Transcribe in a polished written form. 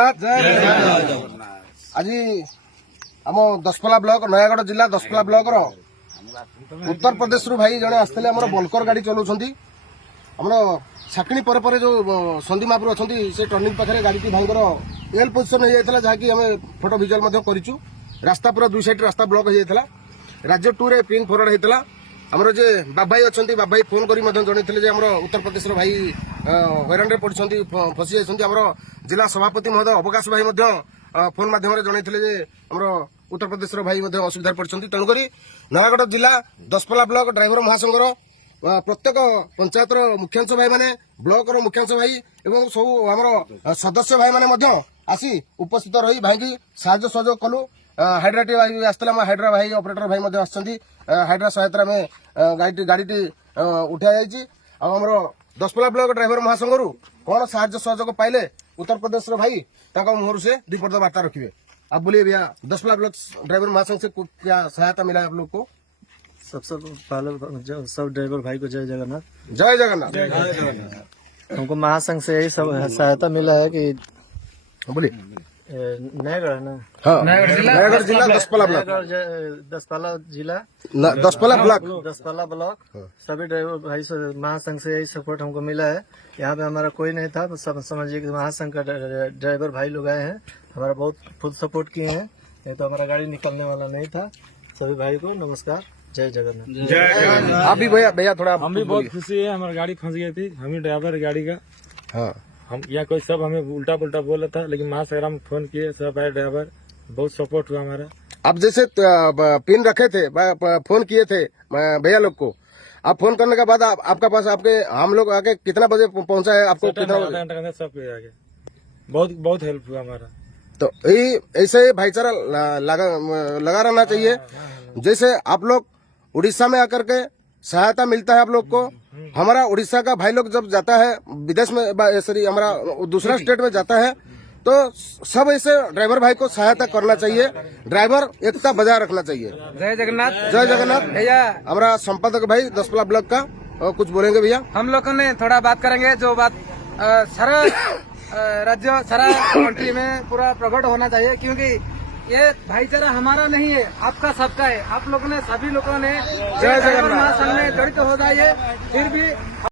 आज आम दशपल्ला ब्लॉक नयागढ़ जिला दशपल्ला ब्लॉक उत्तर प्रदेश रु भाई जड़े आसते बल्कर गाड़ी चलाउछंती हमर छाकणी पर जो संदीप महापुर अच्छा से टर्निंग पाखे गाड़ी भाईर एल पोजिशन हो जाता जहाँकि आम फोटो भिजुआल करूँ रास्ता पूरा दुई साइड रास्ता ब्लॉक हो जाता राज्य 2 रे पिन फरवर्ड होता आमर जे बाबाई अच्छा बाबाई फोन करी जनते उत्तर प्रदेश भाई हैरान पड़ते फसी जाती जिला सभापति महोदय अवकाश भाई फोन मध्यम जनते उत्तर प्रदेश भाई असुविधा पड़ते तेणुक नयागढ़ जिला दशपल्ला ब्लॉक ड्राइवर महासंघर प्रत्येक पंचायत मुख्यांश भाई माने ब्लॉक मुख्यांश भाई एवं सब आम सदस्य भाई माने आसी उपस्थित रही भाई की साहाय्य सहयोग कलु हाइड्रा टी भाई आसते हाइड्रा भाई ऑपरेटर भाई हाइड्रा सहायता में गाड़ी उठा जाइए आम दशपल्ला ब्लॉक ड्राइवर महासंघ कौन साहाय्य सहयोग पाइले उत्तर प्रदेश भाई मुहर से दुपद वार्ता रखिए। आप बोलिए भैया दशपल्ला ब्लॉक ड्राइवर महासंघ से क्या सहायता मिला आप लोग को? सबसे पहले सब ड्राइवर भाई को जय जगन्नाथ। जय जगन्नाथ। हमको महासंघ से यही सब सहायता मिला है कि बोलिए नयागढ़ ना हाँ नयागढ़ जिला दशपल्ला ब्लॉक दशपल्ला जिला दशपल्ला ब्लॉक सभी ड्राइवर भाई से महासंघ से यही सपोर्ट हमको मिला है। यहाँ पे हमारा कोई नहीं था, सब समझिए कि महासंघ का ड्राइवर भाई लोग आए हैं, हमारा बहुत फुल सपोर्ट किए हैं, नहीं तो हमारा गाड़ी निकलने वाला नहीं था। सभी भाई को नमस्कार, जय जगन्नाथ। आप भी भैया थोड़ा हम भी बहुत खुशी है, हमारी गाड़ी फंस गई थी, हम ही ड्राइवर गाड़ी का। हाँ हम यहाँ कोई सब हमें उल्टा पुल्टा बोला था, लेकिन महासागर फोन किए, सब आए ड्राइवर, बहुत सपोर्ट हुआ हमारा। आप जैसे पिन रखे थे फोन किए थे भैया लोग को, आप फोन करने के बाद आपका पास आपके हम लोग आके कितना बजे पहुंचा है आपको? कितना घंटा सब पे आगे बहुत हेल्प हुआ हमारा। तो ऐसे भाईचारा लगा रहना चाहिए। जैसे आप लोग उड़ीसा में आकर के सहायता मिलता है आप लोग को, हमारा उड़ीसा का भाई लोग जब जाता है विदेश में सॉरी हमारा दूसरा स्टेट में जाता है तो सब ऐसे ड्राइवर भाई को सहायता करना चाहिए, ड्राइवर एकता बजाय रखना चाहिए। जय जगन्नाथ। जय जगन्नाथ। भैया हमारा संपादक भाई दशपल्ला ब्लॉक का कुछ बोलेंगे भैया? हम लोगों ने थोड़ा बात करेंगे, जो बात सारा राज्य सारा कंट्री में पूरा प्रकट होना चाहिए, क्योंकि ये भाईचारा हमारा नहीं है, आपका सबका है। आप लोगों ने सभी लोगों ने जय जगन्नाथ महासंघ में जड़ित हो जाइए। फिर भी